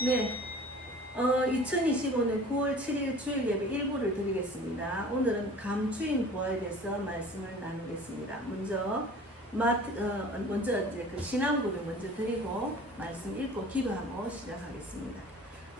네, 2025년 9월 7일 주일 예배 일부를 드리겠습니다. 오늘은 감추인 보화에 대해서 말씀을 나누겠습니다. 먼저 이제 그 신앙고백 먼저 드리고 말씀 읽고 기도하고 시작하겠습니다.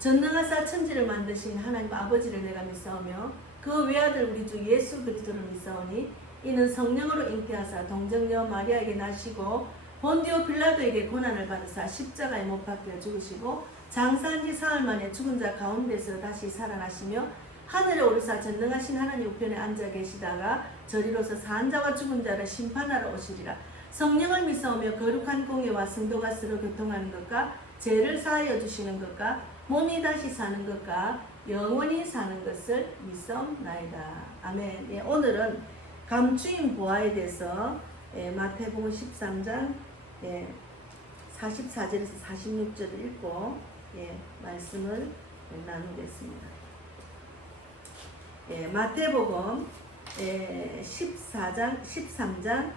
전능하사 천지를 만드신 하나님 아버지를 내가 믿사오며 그 외아들 우리 주 예수 그리스도를 믿사오니 이는 성령으로 잉태하사 동정녀 마리아에게 나시고 본디오 빌라도에게 고난을 받으사 십자가에 못 박혀 죽으시고 장사한 지 사흘 만에 죽은 자 가운데서 다시 살아나시며 하늘에 오르사 전능하신 하나님 우편에 앉아 계시다가 저리로서 산 자와 죽은 자를 심판하러 오시리라. 성령을 믿사오며 거룩한 공예와 성도가 서로 교통하는 것과 죄를 사하여 주시는 것과 몸이 다시 사는 것과 영원히 사는 것을 믿사옵나이다. 아멘. 예, 오늘은 감추인 보화에 대해서 마태복음 13장 44절에서 46절을 읽고 말씀을 나누겠습니다. 마태복음 13장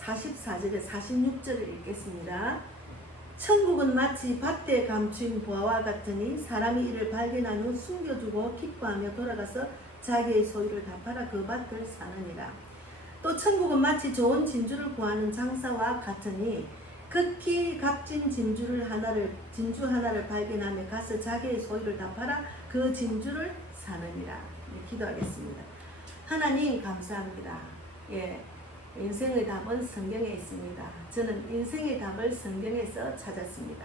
44절에 46절을 읽겠습니다. 천국은 마치 밭에 감추인 보화와 같으니 사람이 이를 발견한 후 숨겨두고 기뻐하며 돌아가서 자기의 소유를 다 팔아 그 밭을 사느니라. 또 천국은 마치 좋은 진주를 구하는 장사와 같으니 극히 값진 진주 하나를 발견하며 가서 자기의 소유를 다 팔아 그 진주를 사느니라. 기도하겠습니다. 하나님 감사합니다. 인생의 답은 성경에 있습니다. 저는 인생의 답을 성경에서 찾았습니다.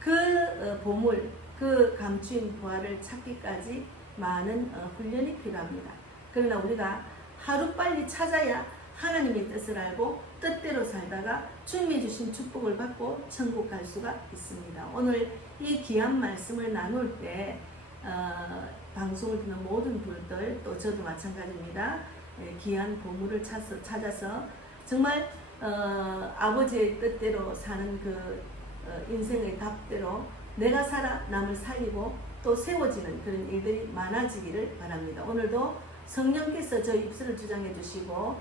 그 보물, 그 감추인 보화를 찾기까지 많은 훈련이 필요합니다. 그러나 우리가 하루빨리 찾아야 하나님의 뜻을 알고 뜻대로 살다가 주님이 주신 축복을 받고 천국 갈 수가 있습니다. 오늘 이 귀한 말씀을 나눌 때 방송을 듣는 모든 분들, 또 저도 마찬가지입니다. 귀한 보물을 찾아서 정말 아버지의 뜻대로 사는 그 인생의 답대로 내가 살아 남을 살리고 또 세워지는 그런 일들이 많아지기를 바랍니다. 오늘도 성령께서 저희 입술을 주장해 주시고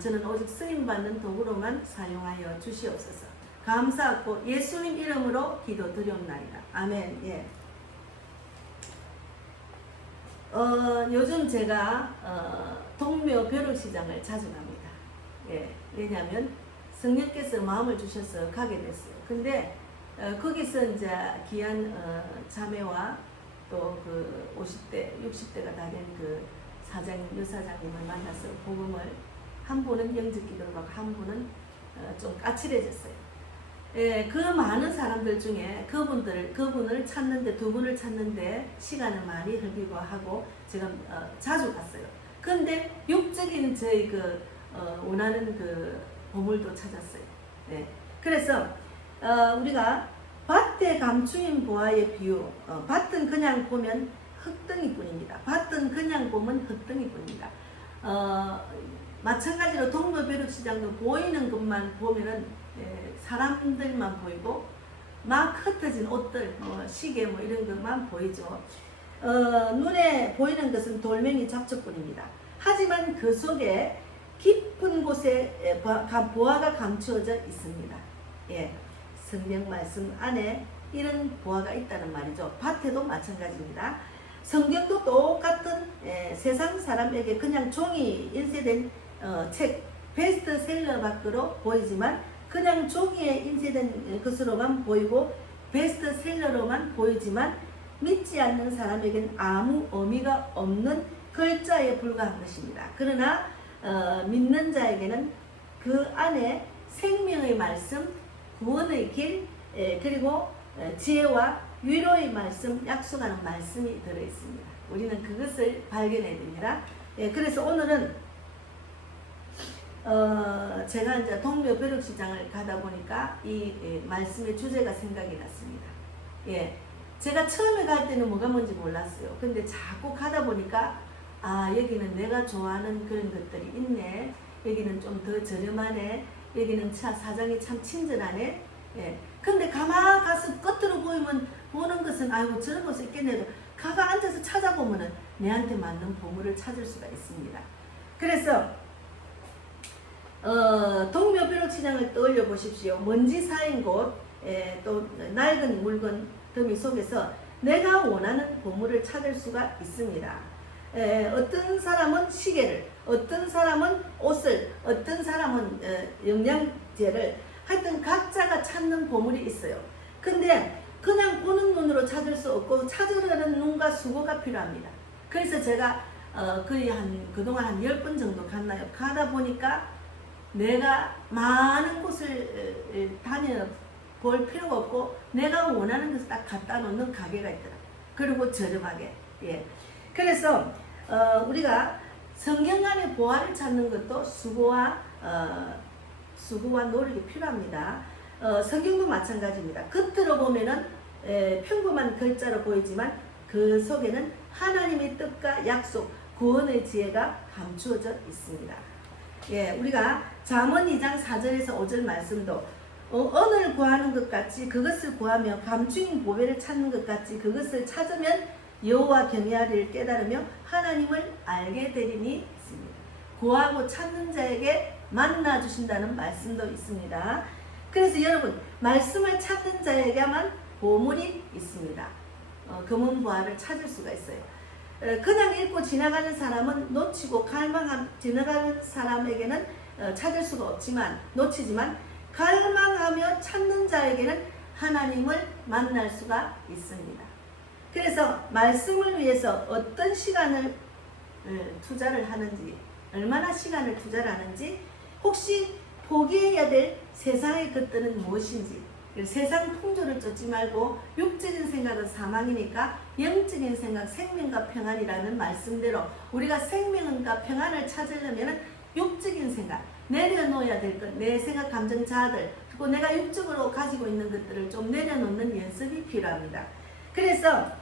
저는 오직 쓰임받는 도구로만 사용하여 주시옵소서. 감사하고 예수님 이름으로 기도드리옵나이다. 아멘. 요즘 제가 동묘 벼룩시장을 자주 갑니다. 왜냐하면 성령께서 마음을 주셔서 가게 됐어요. 근데 거기서 이제 귀한 자매와 또 그 50대, 60대가 다 된 그 사장님, 여사장님을 만나서 복음을 한 분은 영접기도를 하고 한 분은 좀 까칠해졌어요. 그 많은 사람들 중에 그분을 찾는데, 두 분을 찾는데 시간을 많이 흘리고 하고 제가 자주 갔어요. 근데 육적인 저희 원하는 그 보물도 찾았어요. 그래서 우리가 밭에 감추인 보화의 비유, 밭은 그냥 보면 흙덩이뿐입니다. 밭은 그냥 보면 흙덩이뿐입니다. 마찬가지로 동묘벼룩시장도 보이는 것만 보면은 사람들만 보이고 막 흩어진 옷들, 시계 이런 것만 보이죠. 눈에 보이는 것은 돌멩이 잡초뿐입니다. 하지만 그 속에 깊은 곳에 보화가 감추어져 있습니다. 성경 말씀 안에 이런 보화가 있다는 말이죠. 밭에도 마찬가지입니다. 성경도 똑같은 세상 사람에게 그냥 종이 인쇄된 책, 베스트셀러 밖으로 보이지만 그냥 종이에 인쇄된 것으로만 보이고 베스트셀러로만 보이지만 믿지 않는 사람에게는 아무 의미가 없는 글자에 불과한 것입니다. 그러나 믿는 자에게는 그 안에 생명의 말씀, 구원의 길, 그리고 지혜와 위로의 말씀, 약속하는 말씀이 들어있습니다. 우리는 그것을 발견해야 됩니다. 그래서 오늘은 제가 이제 동묘 벼룩시장을 가다 보니까 이 말씀의 주제가 생각이 났습니다. 제가 처음에 갈 때는 뭐가 뭔지 몰랐어요. 근데 자꾸 가다 보니까 여기는 내가 좋아하는 그런 것들이 있네. 여기는 좀 더 저렴하네. 여기는 사장이 참 친절하네. 근데 가만 가서 끝으로 보는 것은 아이고 저런 것이 있겠네도 가가 앉아서 찾아보면은 내한테 맞는 보물을 찾을 수가 있습니다. 그래서 동묘 벼룩시장을 떠올려 보십시오. 먼지 쌓인 곳, 또 낡은 물건, 더미 속에서 내가 원하는 보물을 찾을 수가 있습니다. 어떤 사람은 시계를, 어떤 사람은 옷을, 어떤 사람은 영양제를, 하여튼 각자가 찾는 보물이 있어요. 근데 그냥 보는 눈으로 찾을 수 없고 찾으려는 눈과 수고가 필요합니다. 그래서 제가 거의 그동안 한 10번 정도 갔나요? 가다 보니까 내가 많은 곳을 다녀볼 필요가 없고 내가 원하는 것을 딱 갖다 놓는 가게가 있더라. 그리고 저렴하게. 예. 그래서 우리가 성경 안에 보화를 찾는 것도 수고와 노력이 필요합니다. 성경도 마찬가지입니다. 겉으로 보면은 평범한 글자로 보이지만 그 속에는 하나님의 뜻과 약속, 구원의 지혜가 감추어져 있습니다. 예, 우리가 잠언 2장 4절에서 5절 말씀도 언을 구하는 것 같이 그것을 구하며 감추인 보배를 찾는 것 같이 그것을 찾으면 여호와 경외하리를 깨달으며 하나님을 알게 되리니 있습니다. 구하고 찾는 자에게 만나 주신다는 말씀도 있습니다. 그래서 여러분 말씀을 찾는 자에게만 보물이 있습니다. 금은 보화를 찾을 수가 있어요. 그냥 읽고 지나가는 사람은 놓치고 지나가는 사람에게는 찾을 수가 없지만 놓치지만 갈망하며 찾는 자에게는 하나님을 만날 수가 있습니다. 그래서 말씀을 위해서 어떤 시간을 투자를 하는지, 얼마나 시간을 투자를 하는지, 혹시 포기해야 될 세상의 것들은 무엇인지, 세상 풍조를 쫓지 말고 육적인 생각은 사망이니까 영적인 생각, 생명과 평안이라는 말씀대로 우리가 생명과 평안을 찾으려면 육적인 생각, 내려놓아야 될 것, 내 생각, 감정, 자아들, 그리고 내가 육적으로 가지고 있는 것들을 좀 내려놓는 연습이 필요합니다. 그래서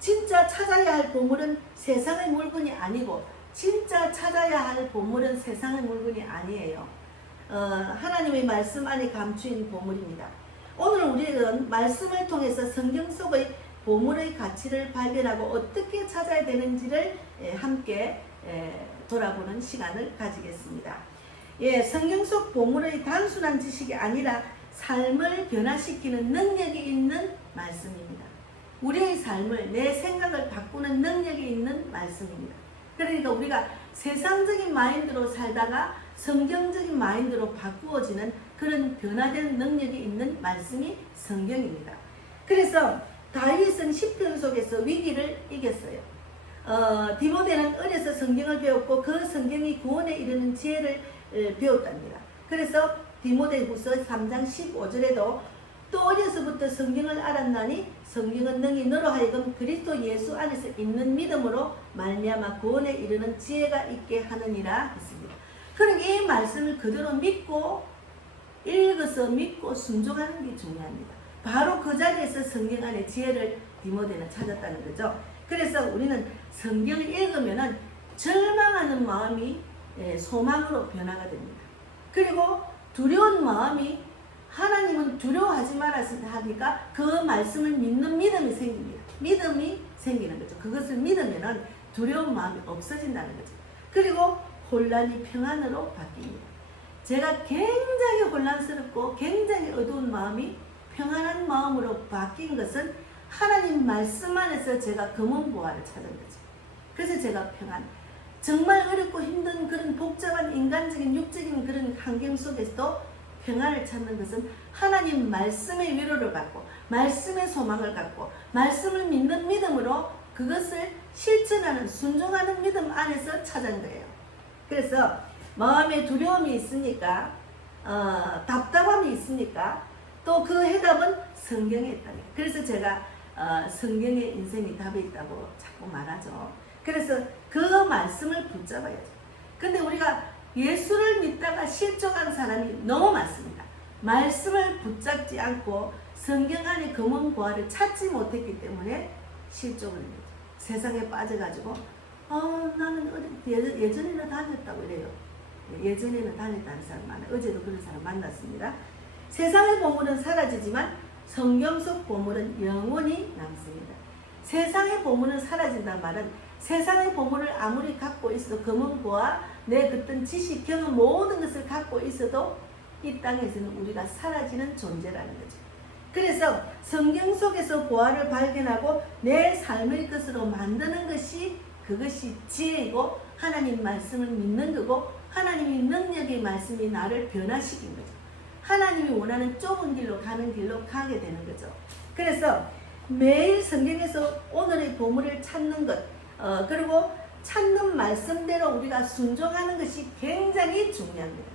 진짜 찾아야 할 보물은 세상의 물건이 아니고 진짜 찾아야 할 보물은 세상의 물건이 아니에요. 하나님의 말씀 안에 감추인 보물입니다. 오늘 우리는 말씀을 통해서 성경 속의 보물의 가치를 발견하고 어떻게 찾아야 되는지를 함께 돌아보는 시간을 가지겠습니다. 예, 성경 속 보물의 단순한 지식이 아니라 삶을 변화시키는 능력이 있는 말씀입니다. 우리의 삶을, 내 생각을 바꾸는 능력이 있는 말씀입니다. 그러니까 우리가 세상적인 마인드로 살다가 성경적인 마인드로 바꾸어지는 그런 변화된 능력이 있는 말씀이 성경입니다. 그래서 다윗은 시편 속에서 위기를 이겼어요. 디모데는 어려서 성경을 배웠고 그 성경이 구원에 이르는 지혜를 배웠답니다. 그래서 디모데후서 3장 15절에도 또 어려서부터 성경을 알았나니 성경은 능히 너로 하여금 그리스도 예수 안에서 있는 믿음으로 말미암아 구원에 이르는 지혜가 있게 하느니라 했습니다. 그러니까 이 말씀을 그대로 믿고 읽어서 믿고 순종하는 게 중요합니다. 바로 그 자리에서 성경 안에 지혜를 디모데는 찾았다는 거죠. 그래서 우리는 성경을 읽으면 절망하는 마음이 소망으로 변화가 됩니다. 그리고 두려운 마음이 하나님은 두려워하지 말아서 하니까 그 말씀을 믿는 믿음이 생깁니다. 믿음이 생기는 거죠. 그것을 믿으면 두려운 마음이 없어진다는 거죠. 그리고 혼란이 평안으로 바뀝니다. 제가 굉장히 혼란스럽고 굉장히 어두운 마음이 평안한 마음으로 바뀐 것은 하나님 말씀 안에서 제가 검은 보화를 찾은 거죠. 그래서 제가 정말 어렵고 힘든 그런 복잡한 인간적인 육적인 그런 환경 속에서도 평안을 찾는 것은 하나님 말씀의 위로를 받고 말씀의 소망을 갖고 말씀을 믿는 믿음으로 그것을 실천하는 순종하는 믿음 안에서 찾은 거예요. 그래서 마음에 두려움이 있으니까 답답함이 있으니까 또 그 해답은 성경에 있다니. 그래서 제가 성경에 인생이 답이 있다고 자꾸 말하죠. 그래서 그 말씀을 붙잡아야죠. 근데 우리가 예수를 믿다가 실족한 사람이 너무 많습니다. 말씀을 붙잡지 않고 성경 안에 검은 보화를 찾지 못했기 때문에 실족을 합니다. 세상에 빠져가지고 나는 예전에는 다녔다고 이래요. 예전에는 다녔다는 사람 많아요. 어제도 그런 사람 만났습니다. 세상의 보물은 사라지지만 성경 속 보물은 영원히 남습니다. 세상의 보물은 사라진다는 말은 세상의 보물을 아무리 갖고 있어도 검은 보화, 내 어떤 지식, 경험 모든 것을 갖고 있어도 이 땅에서는 우리가 사라지는 존재라는 거죠. 그래서 성경 속에서 보화를 발견하고 내 삶의 것으로 만드는 것이 그것이 지혜이고 하나님 말씀을 믿는 거고 하나님의 능력의 말씀이 나를 변화시킨 거죠. 하나님이 원하는 좁은 길로 가는 길로 가게 되는 거죠. 그래서 매일 성경에서 오늘의 보물을 찾는 것 그리고 찾는 말씀대로 우리가 순종하는 것이 굉장히 중요합니다.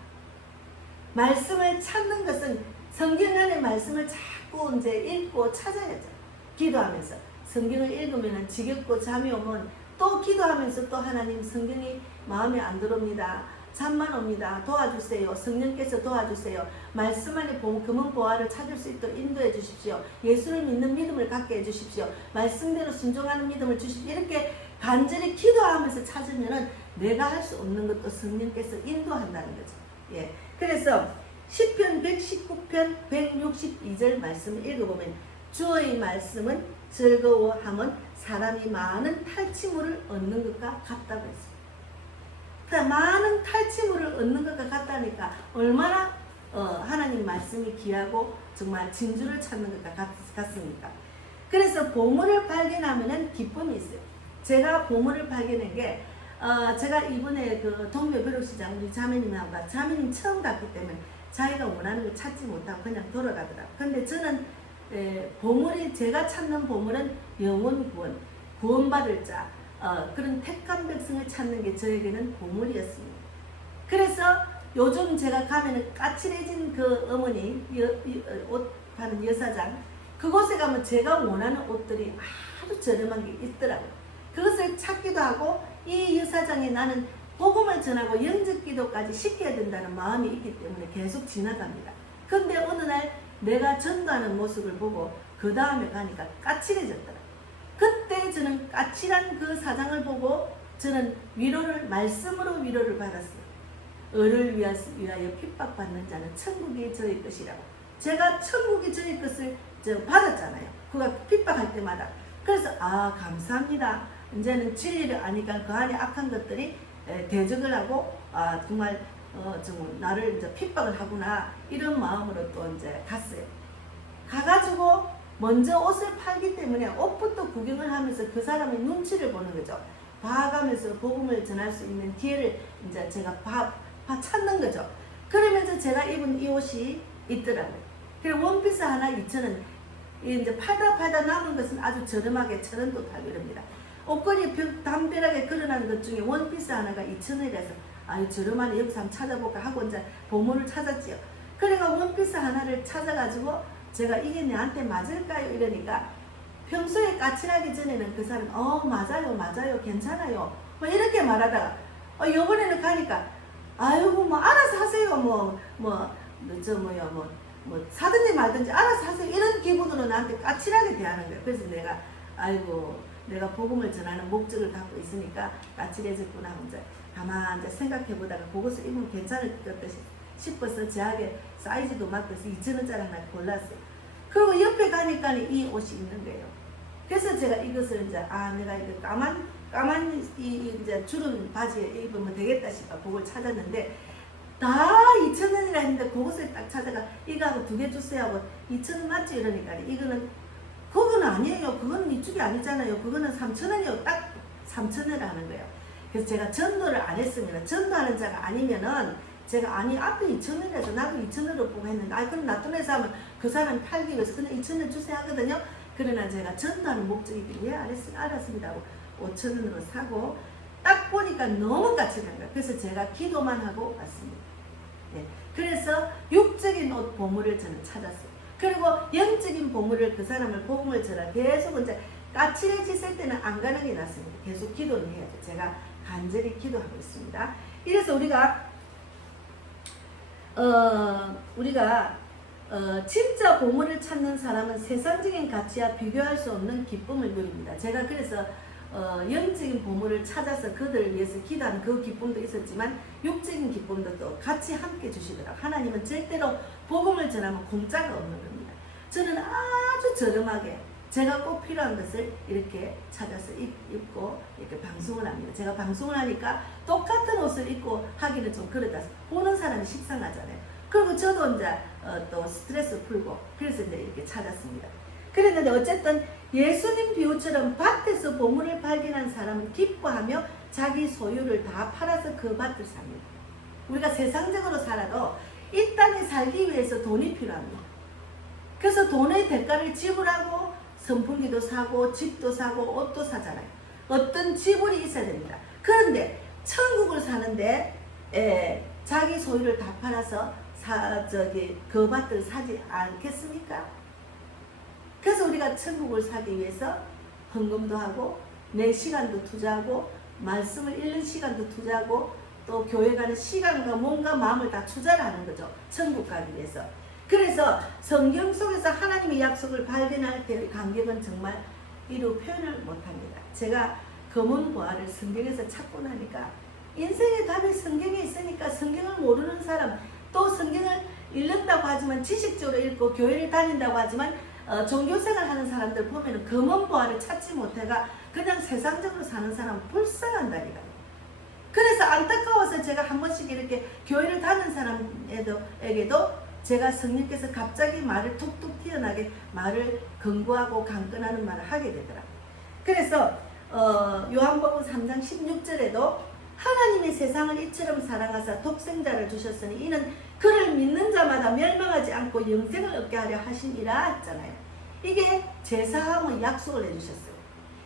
말씀을 찾는 것은 성경 안의 말씀을 자꾸 이제 읽고 찾아야죠. 기도하면서 성경을 읽으면 지겹고 잠이 오면 또 기도하면서 또 하나님 성경이 마음에 안 들어옵니다. 잠만 옵니다. 도와주세요. 성령께서 도와주세요. 말씀 안에 금은 보화를 찾을 수 있도록 인도해 주십시오. 예수를 믿는 믿음을 갖게 해 주십시오. 말씀대로 순종하는 믿음을 주십시오. 이렇게 간절히 기도하면서 찾으면은 내가 할 수 없는 것도 성령께서 인도한다는 거죠. 예. 그래서 시편 119편 162절 말씀을 읽어보면 주의 말씀은 즐거워함은 사람이 많은 탈취물을 얻는 것과 같다고 했습니다. 많은 탈취물을 얻는 것과 같다니까 얼마나 하나님 말씀이 귀하고 정말 진주를 찾는 것과 같습니까? 그래서 보물을 발견하면 기쁨이 있어요. 제가 보물을 발견한 게 제가 이번에 그 동묘 벼룩시장 우리 자매님하고 자매님 처음 갔기 때문에 자기가 원하는 걸 찾지 못하고 그냥 돌아가더라고요. 근데 저는 보물이 제가 찾는 보물은 영혼 구원, 구원받을 자 그런 택한 백성을 찾는 게 저에게는 보물이었습니다. 그래서 요즘 제가 가면은 까칠해진 그 어머니 옷 파는 여사장 그곳에 가면 제가 원하는 옷들이 아주 저렴한 게 있더라고요. 그것을 찾기도 하고 이 여사장에 나는 복음을 전하고 영적 기도까지 시켜야 된다는 마음이 있기 때문에 계속 지나갑니다. 근데 어느 날 내가 전도하는 모습을 보고 그 다음에 가니까 까칠해졌더라. 그때 저는 까칠한 그 사장을 보고 저는 위로를 말씀으로 위로를 받았어요. 을을 위하여 핍박받는 자는 천국이 저의 것이라고. 제가 천국이 저의 것을 받았잖아요. 그가 핍박할 때마다. 그래서 감사합니다. 이제는 진리를 아니까 그 안에 악한 것들이 대적을 하고 정말 나를 이제 핍박을 하구나 이런 마음으로 또 이제 갔어요. 가가지고 먼저 옷을 팔기 때문에 옷부터 구경을 하면서 그 사람의 눈치를 보는 거죠. 봐가면서 복음을 전할 수 있는 기회를 이제 제가 찾는 거죠. 그러면서 제가 입은 이 옷이 있더라고요. 그리고 원피스 하나 2,000원. 이제 팔다 남은 것은 아주 저렴하게 1,000원도 팔고 이럽니다. 옷걸이 담벼락에 걸어놓은 것 중에 원피스 하나가 2,000원이라서 아유 저렴하네 여기서 한번 찾아볼까 하고 이제 보물을 찾았지요. 그러니까 원피스 하나를 찾아가지고 제가 이게 내한테 맞을까요? 이러니까 평소에 까칠하기 전에는 그 사람 맞아요 괜찮아요 뭐 이렇게 말하다가 요번에는 가니까 아이고 뭐 알아서 하세요 뭐 사든지 말든지 알아서 하세요 이런 기분으로 나한테 까칠하게 대하는 거예요. 그래서 내가 복음을 전하는 목적을 갖고 있으니까 까칠해졌구나 하고 이제 가만히 생각해보다가 그것을 입으면 괜찮을 것 같다 싶어서 제하게 사이즈도 맞고 해서 2,000원짜리 하나 골랐어요. 그리고 옆에 가니까 이 옷이 있는 거예요. 그래서 제가 이것을 이제 내가 이거 까만 이제 주름 바지에 입으면 되겠다 싶어 그걸 찾았는데 다 2,000원이라 했는데 그것을 딱 찾아가 이거하고 2개 주세요 하고 2,000원 맞지 이러니까 이거는 그건 아니에요. 그거는 이쪽이 아니잖아요. 그거는 3,000원이요. 딱 3,000원을 하는 거예요. 그래서 제가 전도를 안 했습니다. 전도하는 자가 아니면은 제가 앞에 2,000원이라서 나도 2,000원으로 보고 했는데 그럼 나돈에서 하면 그 사람 팔기 위해서 그냥 2,000원 주세요 하거든요. 그러나 제가 전도하는 목적이기 알았습니다 하고 5,000원으로 사고 딱 보니까 너무 까칠한 거예요. 그래서 제가 기도만 하고 왔습니다. 네. 그래서 육적인 옷 보물을 저는 찾았어요. 그리고 영적인 보물을 그 사람을 복음을 전하 계속 이제 까칠해졌을 때는 안 가는 게 낫습니다. 계속 기도를 해야죠. 제가 간절히 기도하고 있습니다. 이래서 우리가 진짜 보물을 찾는 사람은 세상적인 가치와 비교할 수 없는 기쁨을 누립니다. 제가 그래서 영적인 보물을 찾아서 그들을 위해서 기도하는 그 기쁨도 있었지만 육적인 기쁨도 또 같이 함께 주시더라고요. 하나님은 절대로 복음을 전하면 공짜가 없는 겁니다. 저는 아주 저렴하게 제가 꼭 필요한 것을 이렇게 찾아서 입고 이렇게 방송을 합니다. 제가 방송을 하니까 똑같은 옷을 입고 하기는 좀 그러다 보는 사람이 식상하잖아요. 그리고 저도 이제 또 스트레스 풀고 그래서 이제 이렇게 찾았습니다. 그랬는데 어쨌든 예수님 비유처럼 밭에서 보물을 발견한 사람은 기뻐하며 자기 소유를 다 팔아서 그 밭을 삽니다. 우리가 세상적으로 살아도 이 땅에 살기 위해서 돈이 필요합니다. 그래서 돈의 대가를 지불하고 선풍기도 사고 집도 사고 옷도 사잖아요. 어떤 지불이 있어야 됩니다. 그런데 천국을 사는데 자기 소유를 다 팔아서 그 밭을 사지 않겠습니까? 그래서 우리가 천국을 사기 위해서 헌금도 하고 내 시간도 투자하고 말씀을 읽는 시간도 투자하고 또 교회 가는 시간과 몸과 마음을 다 투자를 하는 거죠. 천국 가기 위해서. 그래서 성경 속에서 하나님의 약속을 발견할 때의 감격은 정말 이루 표현을 못합니다. 제가 검은 보화를 성경에서 찾고 나니까 인생의 답이 성경에 있으니까 성경을 모르는 사람 또 성경을 읽는다고 하지만 지식적으로 읽고 교회를 다닌다고 하지만 종교생활 하는 사람들 보면 검은 보화를 찾지 못해가 그냥 세상적으로 사는 사람은 불쌍한다니까요. 그래서 안타까워서 제가 한 번씩 이렇게 교회를 다니는 사람에게도 제가 성령께서 갑자기 말을 툭툭 튀어나게 말을 권고하고 강권하는 말을 하게 되더라고요. 그래서 요한복음 3장 16절에도 하나님이 세상을 이처럼 사랑하사 독생자를 주셨으니 이는 그를 믿는 자마다 멸망하지 않고 영생을 얻게 하려 하시니라 했잖아요. 이게 제사함의 약속을 해주셨어요.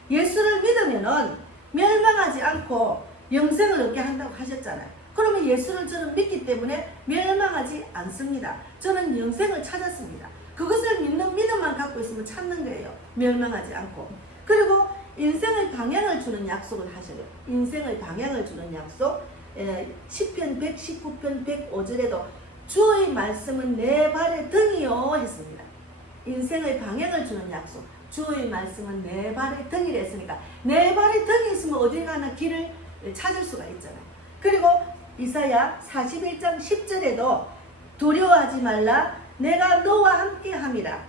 예수를 믿으면은 멸망하지 않고 영생을 얻게 한다고 하셨잖아요. 그러면 예수를 저는 믿기 때문에 멸망하지 않습니다. 저는 영생을 찾았습니다. 그것을 믿는 믿음만 갖고 있으면 찾는 거예요. 멸망하지 않고. 그리고 인생의 방향을 주는 약속을 하셔요. 인생의 방향을 주는 약속. 시편 119편 105절에도 주의 말씀은 내 발의 등이요 했습니다. 인생의 방향을 주는 약속. 주의 말씀은 내 발의 등이라 했으니까 내 발의 등이 있으면 어디 가나 길을 찾을 수가 있잖아요. 그리고 이사야 41장 10절에도 두려워하지 말라 내가 너와 함께 함이라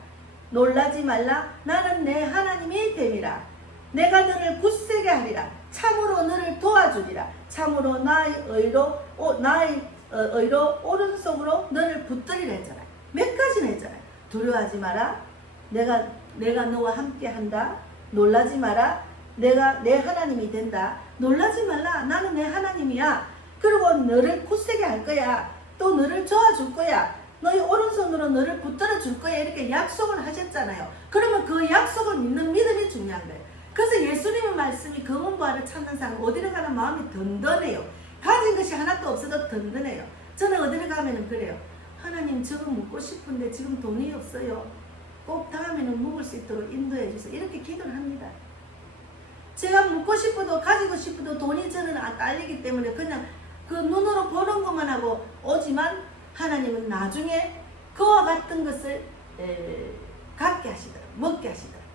놀라지 말라 나는 내 하나님이 됨이라 내가 너를 굳세게 하리라 참으로 너를 도와주리라 참으로 나의 의로 오른손으로 너를 붙들리라 했잖아요. 몇 가지나 했잖아요. 두려워하지 마라 내가 너와 함께 한다. 놀라지 마라 내가 내 하나님이 된다. 놀라지 말라 나는 내 하나님이야. 그리고 너를 굳세게 할 거야. 또 너를 도와줄 거야. 너의 오른손으로 너를 붙들어 줄 거야. 이렇게 약속을 하셨잖아요. 그러면 그 약속을 믿는 믿음이 중요한 거예요. 그래서 예수님의 말씀이 검은 보화를 찾는 사람 어디를 가나 마음이 든든해요. 가진 것이 하나도 없어도 든든해요. 저는 어디를 가면은 그래요. 하나님 저거 묻고 싶은데 지금 돈이 없어요. 꼭 다음에는 묵을 수 있도록 인도해 주세요. 이렇게 기도를 합니다. 제가 묻고 싶어도 가지고 싶어도 돈이 저는 안 딸리기 때문에 그냥 그 눈으로 보는 것만 하고 오지만 하나님은 나중에 그와 같은 것을 갖게 하시더라고요. 먹게 하시더라고요.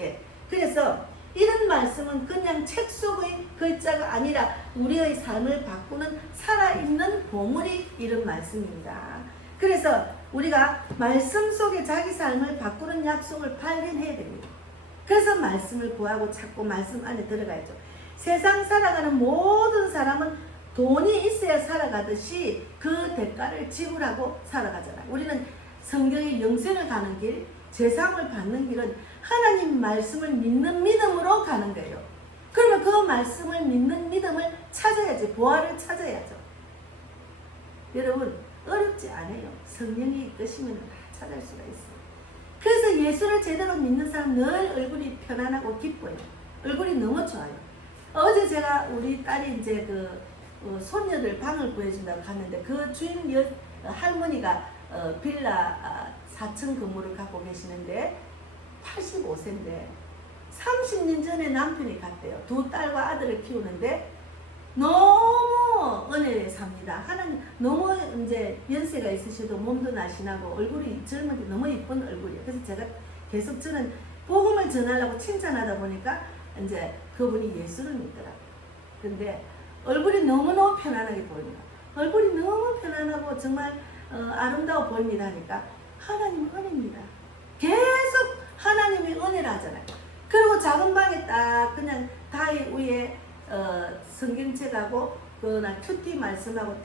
예. 그래서 이런 말씀은 그냥 책 속의 글자가 아니라 우리의 삶을 바꾸는 살아있는 보물이 이런 말씀입니다. 그래서 우리가 말씀 속에 자기 삶을 바꾸는 약속을 발견해야 됩니다. 그래서 말씀을 구하고 찾고 말씀 안에 들어가야죠. 세상 살아가는 모든 사람은 돈이 있어야 살아가듯이 그 대가를 지불하고 살아가잖아요. 우리는 성경의 영생을 가는 길, 제상을 받는 길은 하나님 말씀을 믿는 믿음으로 가는 거예요. 그러면 그 말씀을 믿는 믿음을 찾아야지, 보화를 찾아야죠. 여러분 어렵지 않아요. 성령이 이끄시면 다 찾을 수가 있어요. 그래서 예수를 제대로 믿는 사람 늘 얼굴이 편안하고 기뻐요. 얼굴이 너무 좋아요. 어제 제가 우리 딸이 이제 손녀들 방을 구해준다고 갔는데 그 주인 할머니가 빌라 4층 건물을 갖고 계시는데 85세인데 30년 전에 남편이 갔대요. 두 딸과 아들을 키우는데 너무 은혜에 삽니다. 하나님 너무 이제 연세가 있으셔도 몸도 날씬하고 얼굴이 젊은데 너무 이쁜 얼굴이에요. 그래서 제가 계속 저는 복음을 전하려고 칭찬하다 보니까 이제 그분이 예수를 믿더라고요. 근데 얼굴이 너무너무 편안하게 보입니다. 얼굴이 너무 편안하고 정말 아름다워 보입니다 하니까 하나님 은혜입니다. 계속 하나님이 은혜를 하잖아요. 그리고 작은 방에 딱 그냥 다이 위에 성경책하고 그날 큐티 말씀하고 다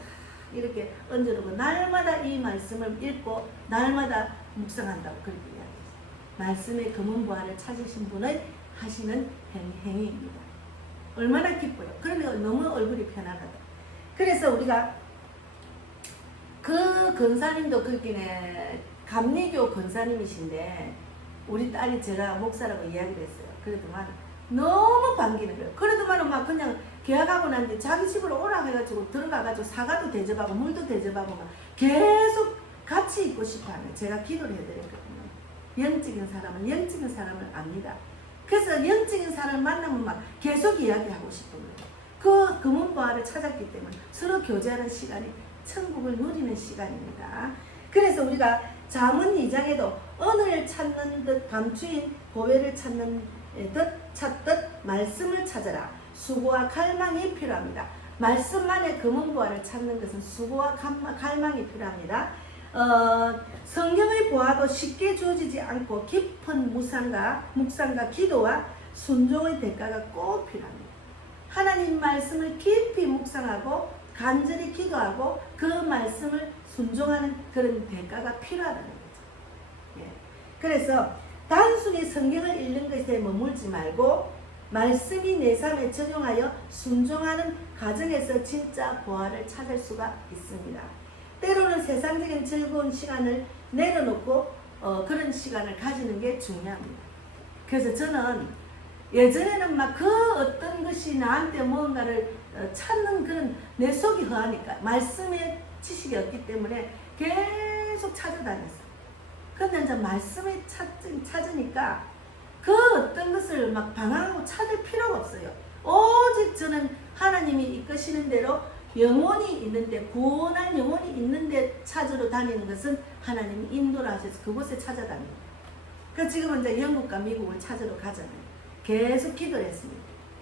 이렇게 얹어놓고 날마다 이 말씀을 읽고 날마다 묵상한다고 그렇게 이야기했어요. 말씀의 검은 보화를 찾으신 분의 하시는 행위입니다. 얼마나 기뻐요. 그러니까 너무 얼굴이 편안하다. 그래서 우리가 그 권사님도 그렇게 감리교 권사님이신데 우리 딸이 제가 목사라고 이야기를 했어요. 그래도만 너무 반기는 거예요. 그래도만 막 그냥 계약하고 난 뒤 자기 집으로 오라 해가지고 들어가가지고 사과도 대접하고 물도 대접하고 막 계속 같이 있고 싶어하는 제가 기도를 해드렸거든요. 영적인 사람은 영적인 사람을 압니다. 그래서 영적인 사람을 만나면 막 계속 이야기하고 싶은 거예요. 그 금은보화를 찾았기 때문에 서로 교제하는 시간이 천국을 누리는 시간입니다. 그래서 우리가 잠언 2장에도 언을 찾는 듯 감추인 보배를 찾는 듯 찾듯 말씀을 찾아라. 수고와 갈망이 필요합니다. 말씀만의 금은보화를 찾는 것은 수고와 갈망이 필요합니다. 성경의 보화도 쉽게 주어지지 않고 깊은 묵상과 기도와 순종의 대가가 꼭 필요합니다. 하나님 말씀을 깊이 묵상하고 간절히 기도하고 그 말씀을 순종하는 그런 대가가 필요하다는 거죠. 예. 그래서 단순히 성경을 읽는 것에 머물지 말고 말씀이 내 삶에 적용하여 순종하는 과정에서 진짜 보화를 찾을 수가 있습니다. 때로는 세상적인 즐거운 시간을 내려놓고 그런 시간을 가지는 게 중요합니다. 그래서 저는 예전에는 막 그 어떤 것이 나한테 무언가를 찾는 그런 내 속이 허하니까 말씀의 지식이 없기 때문에 계속 찾아다녔어요. 근데 이제 말씀을 찾으니까 그 어떤 것을 막 방황하고 찾을 필요가 없어요. 오직 저는 하나님이 이끄시는 대로 영혼이 있는데 구원한 영혼이 있는데 찾으러 다니는 것은 하나님이 인도를 하셔서 그곳에 찾아다닙니다. 그래서 지금은 이제 영국과 미국을 찾으러 가잖아요. 계속 기도를 했습니다.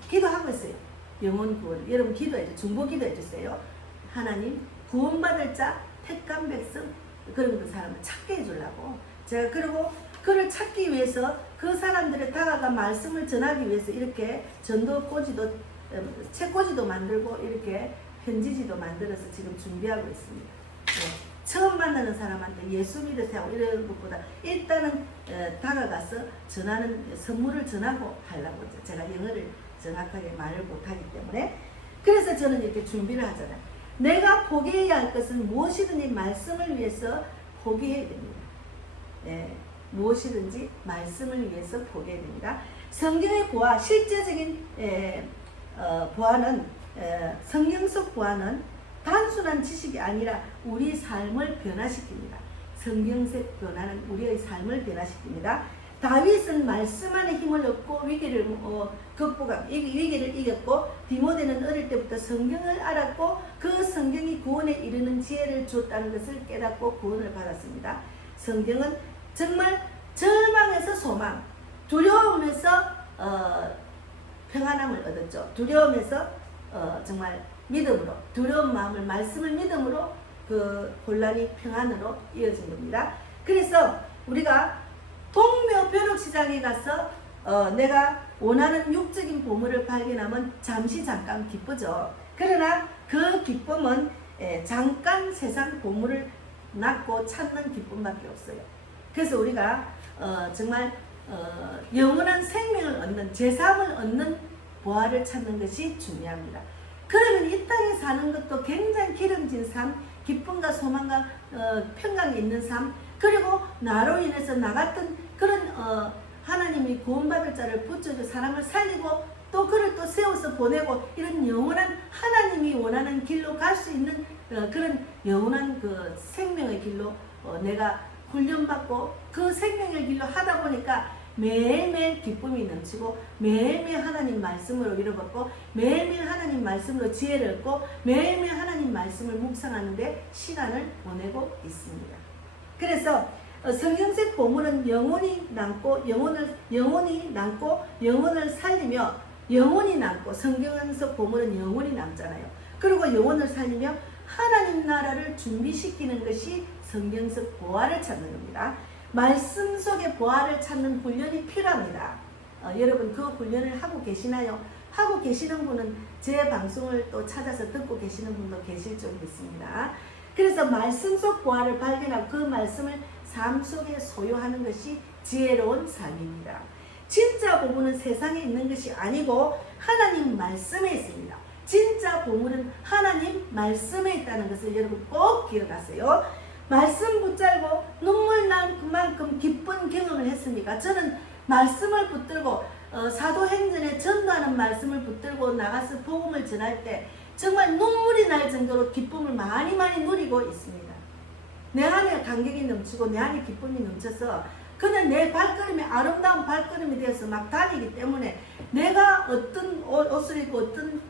기도하고 있어요. 영혼 구원. 여러분 기도해 주세요. 중보 기도해 주세요. 하나님 구원받을 자 택한 백성 그런 그 사람을 찾게 해주려고 제가 그리고 그를 찾기 위해서 그 사람들의 다가가 말씀을 전하기 위해서 이렇게 전도 꼬지도 책꽂이도 만들고 이렇게 편지지도 만들어서 지금 준비하고 있습니다. 네. 처음 만나는 사람한테 예수 믿으세요 이런 것보다 일단은 다가가서 전하는 선물을 전하고 하려고 제가 영어를 정확하게 말을 못하기 때문에 그래서 저는 이렇게 준비를 하잖아요. 내가 포기해야 할 것은 무엇이든지 말씀을 위해서 포기해야 됩니다. 네. 무엇이든지 말씀을 위해서 포기해야 됩니다. 성경의 보화, 실제적인 보화는 성경 속 보화는 단순한 지식이 아니라 우리 삶을 변화시킵니다. 성경적 변화는 우리의 삶을 변화시킵니다. 다윗은 말씀 안에 힘을 얻고 위기를 위기를 이겼고 디모데는 어릴 때부터 성경을 알았고 그 성경이 구원에 이르는 지혜를 줬다는 것을 깨닫고 구원을 받았습니다. 성경은 정말 절망에서 소망, 두려움에서 평안함을 얻었죠. 두려움에서 정말 믿음으로 두려운 마음을 말씀을 믿음으로 그 혼란이 평안으로 이어진 겁니다. 그래서 우리가 동묘 벼룩시장에 가서 내가 원하는 육적인 보물을 발견하면 잠깐 기쁘죠. 그러나 그 기쁨은 잠깐 세상 보물을 낳고 찾는 기쁨밖에 없어요. 그래서 우리가 정말 영원한 생명을 얻는 제삼을 얻는 보화를 찾는 것이 중요합니다. 그러면 이 땅에 사는 것도 굉장히 기름진 삶, 기쁨과 소망과 평강이 있는 삶, 그리고 나로 인해서 나 같은 그런 하나님이 구원받을 자를 붙여줘 사람을 살리고 또 그를 또 세워서 보내고 이런 영원한 하나님이 원하는 길로 갈 수 있는 그런 영원한 그 생명의 길로 내가 훈련받고 그 생명의 길로 하다 보니까 매일매일 기쁨이 넘치고 매일매일 하나님 말씀으로 위로받고 매일매일 하나님 말씀으로 지혜를 얻고 매일매일 하나님 말씀을 묵상하는데 시간을 보내고 있습니다. 그래서 성경책 보물은 영혼이 남고 영혼을 살리며 영혼이 남고 성경책 보물은 영혼이 남잖아요. 그리고 영혼을 살리며 하나님 나라를 준비시키는 것이 성경적 보화를 찾는 겁니다. 말씀 속의 보화를 찾는 훈련이 필요합니다. 여러분 그 훈련을 하고 계시나요? 하고 계시는 분은 제 방송을 또 찾아서 듣고 계시는 분도 계실 줄 믿습니다. 그래서 말씀 속 보화를 발견하고 그 말씀을 삶 속에 소유하는 것이 지혜로운 삶입니다. 진짜 보물은 세상에 있는 것이 아니고 하나님 말씀에 있습니다. 진짜 보물은 하나님 말씀에 있다는 것을 여러분 꼭 기억하세요. 말씀 붙잡고 눈물 난 그만큼 기쁜 경험을 했습니까? 저는 말씀을 붙들고 사도행전에 전도하는 말씀을 붙들고 나가서 복음을 전할 때 정말 눈물이 날 정도로 기쁨을 많이 누리고 있습니다. 내 안에 감격이 넘치고 내 안에 기쁨이 넘쳐서 그는 내 발걸음이 아름다운 발걸음이 되어서 막 다니기 때문에 내가 어떤 옷을 입고 어떤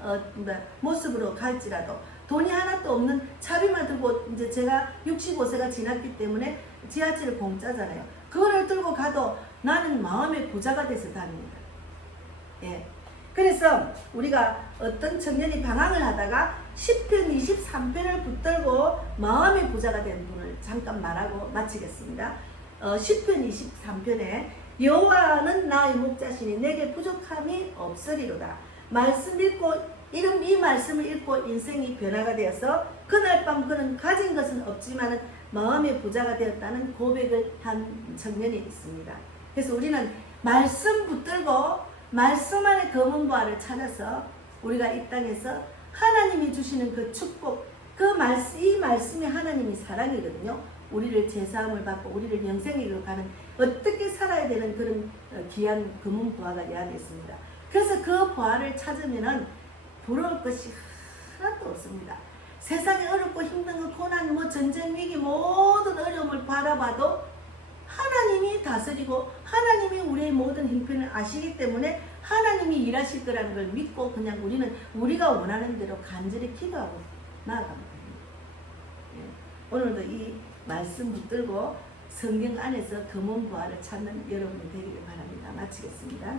모습으로 갈지라도 돈이 하나도 없는 차비만 들고 이제 제가 65세가 지났기 때문에 지하철을 공짜잖아요. 그거를 들고 가도 나는 마음의 부자가 돼서 다닙니다. 예. 그래서 우리가 어떤 청년이 방황을 하다가 10편 23편을 붙들고 마음의 부자가 된 분을 잠깐 말하고 마치겠습니다. 10편 23편에 여호와는 나의 목자시니 내게 부족함이 없으리로다. 말씀 읽고 이 말씀을 읽고 인생이 변화가 되어서 그날 밤 그는 가진 것은 없지만 마음의 부자가 되었다는 고백을 한 청년이 있습니다. 그래서 우리는 말씀 붙들고 말씀 안에 검은 보화를 찾아서 우리가 이 땅에서 하나님이 주시는 그 축복, 이 말씀이 하나님이 사랑이거든요. 우리를 제사함을 받고 우리를 영생으로 가는 어떻게 살아야 되는 그런 귀한 검은 보화가 이 안에 있습니다. 그래서 그 보화를 찾으면은 부러울 것이 하나도 없습니다. 세상에 어렵고 힘든 거, 고난, 전쟁, 위기 모든 어려움을 바라봐도 하나님이 다스리고 하나님이 우리의 모든 형편을 아시기 때문에 하나님이 일하실 거라는 걸 믿고 그냥 우리는 우리가 원하는 대로 간절히 기도하고 나아갑니다. 예. 오늘도 이 말씀 붙들고 성경 안에서 검은 보화를 찾는 여러분이 되기를 바랍니다. 마치겠습니다.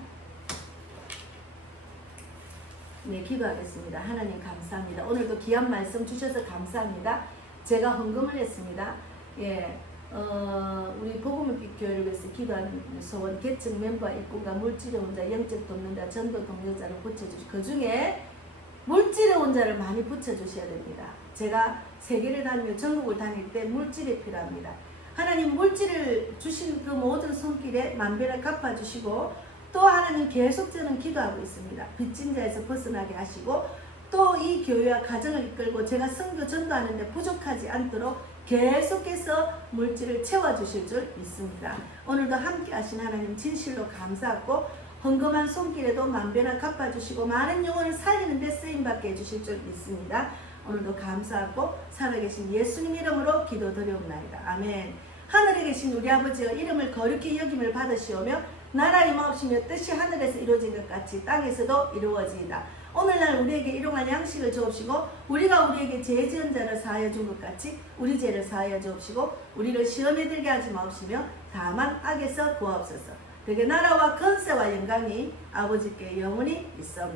네, 기도하겠습니다. 하나님 감사합니다. 오늘도 귀한 말씀 주셔서 감사합니다. 제가 헌금을 했습니다. 예, 우리 복음의 교회를 위해서 기도하는 소원, 계층 멤버, 일꾼과 물질의 혼자, 영적 돕는다, 전도 동료자를 붙여주시고 그 중에 물질의 혼자를 많이 붙여주셔야 됩니다. 제가 세계를 다니며 전국을 다닐 때 물질이 필요합니다. 하나님 물질을 주신 그 모든 손길에 만배를 갚아주시고 또 하나님 계속 저는 기도하고 있습니다. 빚진 자에서 벗어나게 하시고 또 이 교회와 가정을 이끌고 제가 선교 전도하는데 부족하지 않도록 계속해서 물질을 채워주실 줄 믿습니다. 오늘도 함께 하신 하나님 진실로 감사하고 헌금한 손길에도 만배나 갚아주시고 많은 영혼을 살리는 데 쓰임받게 해주실 줄 믿습니다. 오늘도 감사하고 살아계신 예수님 이름으로 기도드리옵나이다. 아멘. 하늘에 계신 우리 아버지여 이름을 거룩히 여김을 받으시오며 나라 임하옵시며 뜻이 하늘에서 이루어진 것 같이 땅에서도 이루어지이다. 오늘날 우리에게 일용할 양식을 주옵시고 우리가 우리에게 죄 지은 자를 사하여 준 것 같이 우리 죄를 사하여 주옵시고 우리를 시험에 들게 하지 마옵시며 다만 악에서 구하옵소서. 그게 나라와 권세와 영광이 아버지께 영원히 있사옵나이다.